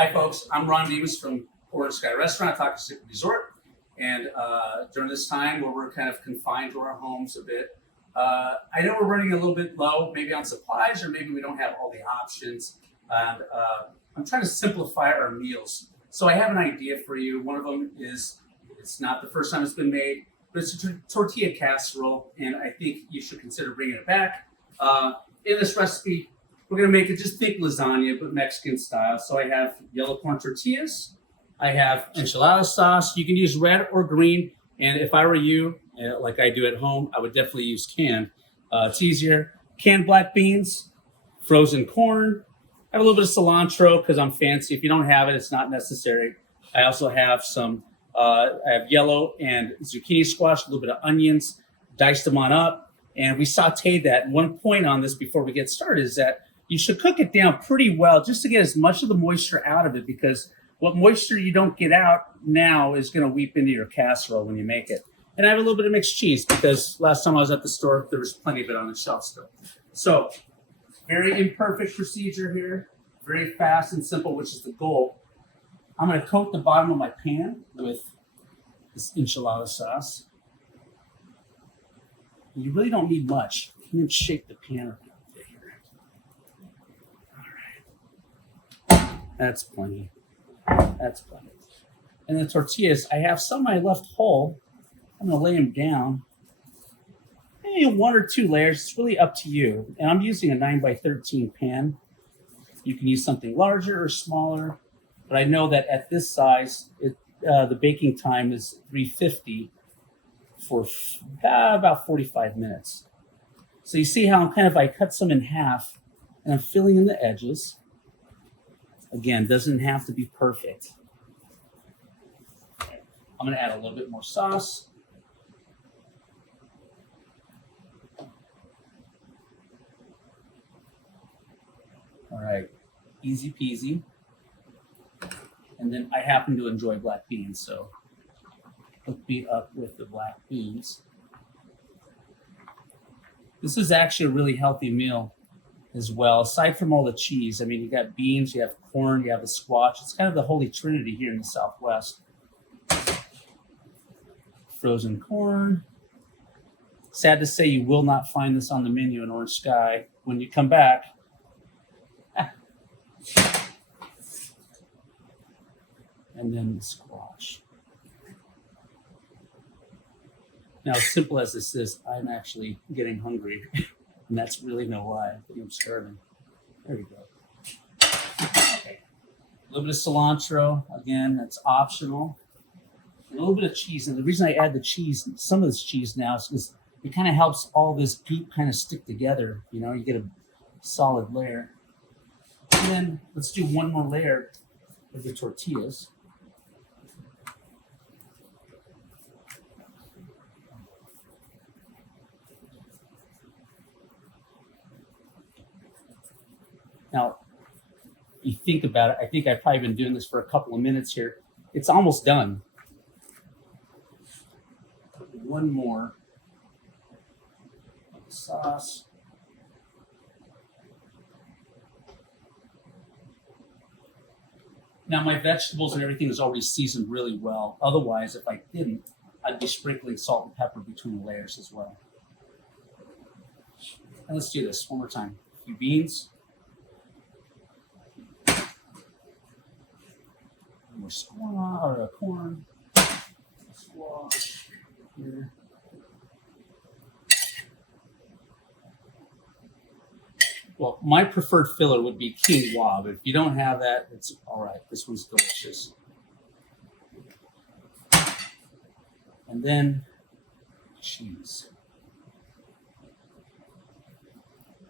Hi, folks. I'm Ron Dimas from Orange Sky Restaurant, Taco Stick Resort. And during this time where we're kind of confined to our homes a bit, I know we're running a little bit low, maybe on supplies, or maybe we don't have all the options. And I'm trying to simplify our meals. So I have an idea for you. One of them is, it's not the first time it's been made, but it's a tortilla casserole, and I think you should consider bringing it back. In this recipe, we're going to make it just think lasagna, but Mexican style. So I have yellow corn tortillas. I have enchilada sauce. You can use red or green. And if I were you, like I do at home, I would definitely use canned. It's easier. Canned black beans, frozen corn. I have a little bit of cilantro because I'm fancy. If you don't have it, it's not necessary. I also have some, I have yellow and zucchini squash, a little bit of onions, diced them on up. And we sauteed that. And one point on this before we get started is that you should cook it down pretty well just to get as much of the moisture out of it, because what moisture you don't get out now is going to weep into your casserole when you make it. And I have a little bit of mixed cheese because last time I was at the store, there was plenty of it on the shelf still. So very imperfect procedure here, very fast and simple, which is the goal. I'm going to coat the bottom of my pan with this enchilada sauce. You really don't need much. You can shake the pan around a bit here. All right. That's plenty. That's plenty. And the tortillas, I have some I left whole. I'm going to lay them down. Maybe 1 or 2 layers. It's really up to you. And I'm using a 9x13 pan. You can use something larger or smaller. But I know that at this size, the baking time is 350 for about 45 minutes. So you see how I cut some in half and I'm filling in the edges. Again, doesn't have to be perfect. I'm going to add a little bit more sauce. All right, easy peasy. And then I happen to enjoy black beans, so hook me up with the black beans. This is actually a really healthy meal as well, aside from all the cheese. I mean, you got beans, you have corn, you have the squash. It's kind of the holy trinity here in the Southwest. Frozen corn. Sad to say, you will not find this on the menu in Orange Sky. When you come back, and then the squash. Now, as simple as this is, I'm actually getting hungry. And that's really no lie. I think I'm starving. There we go. Okay. A little bit of cilantro. Again, that's optional. And a little bit of cheese. And the reason I add the cheese, some of this cheese now, is because it kind of helps all this goop kind of stick together. You know, you get a solid layer. And then let's do one more layer of the tortillas. Now, you think about it, I think I've probably been doing this for a couple of minutes here. It's almost done. One more of the sauce. Now, my vegetables and everything is already seasoned really well. Otherwise, if I didn't, I'd be sprinkling salt and pepper between the layers as well. And let's do this one more time. A few beans. More squash or corn, squash here. Well, my preferred filler would be quinoa, but if you don't have that, it's all right. This one's delicious. And then cheese.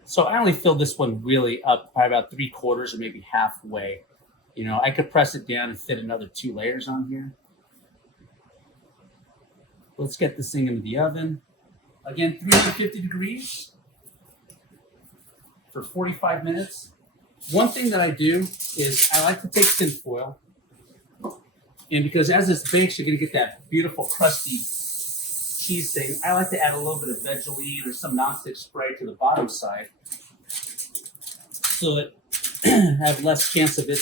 So I only filled this one really up by about 3/4 or maybe halfway. You know, I could press it down and fit another 2 layers on here. Let's get this thing into the oven. Again, 350 degrees for 45 minutes. One thing that I do is I like to take tin foil. And because as this bakes, you're going to get that beautiful crusty cheese thing. I like to add a little bit of Veggies or some nonstick spray to the bottom side so that I have less chance of it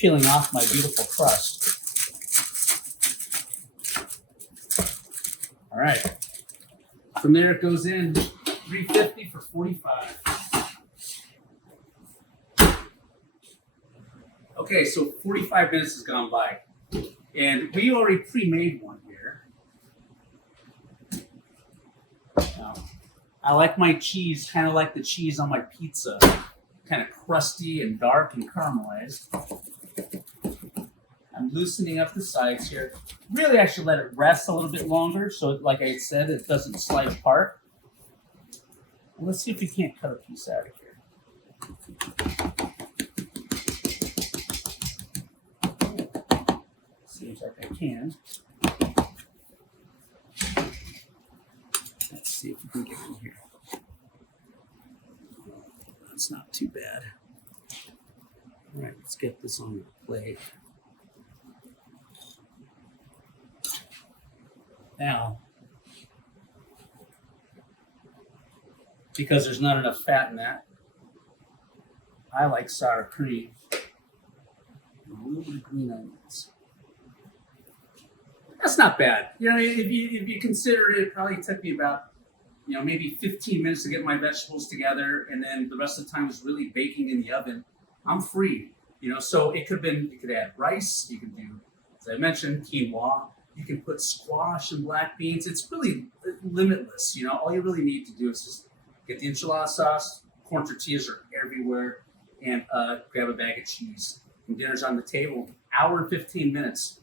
peeling off my beautiful crust. All right. From there, it goes in 350 for 45. Okay, so 45 minutes has gone by, and we already pre-made one here. Now, I like my cheese kind of like the cheese on my pizza, kind of crusty and dark and caramelized. I'm loosening up the sides here. Really, I should let it rest a little bit longer, so like I said, it doesn't slide apart. And let's see if we can't cut a piece out of here. Seems like I can. Let's see if we can get in here. That's not too bad. All right, let's get this on the plate. Now, because there's not enough fat in that, I like sour cream. And a little bit of green onions. That's not bad. You know, if you consider it, it probably took me about, maybe 15 minutes to get my vegetables together, and then the rest of the time was really baking in the oven. I'm free. So it could add rice. You can do, as I mentioned, quinoa. You can put squash and black beans. It's really limitless. All you really need to do is just get the enchilada sauce. Corn tortillas are everywhere, and grab a bag of cheese. And dinner's on the table. Hour and 15 minutes.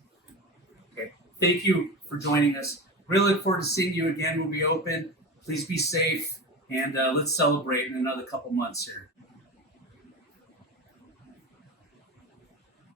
Okay. Thank you for joining us. Really look forward to seeing you again when we open. Please be safe, and let's celebrate in another couple months here.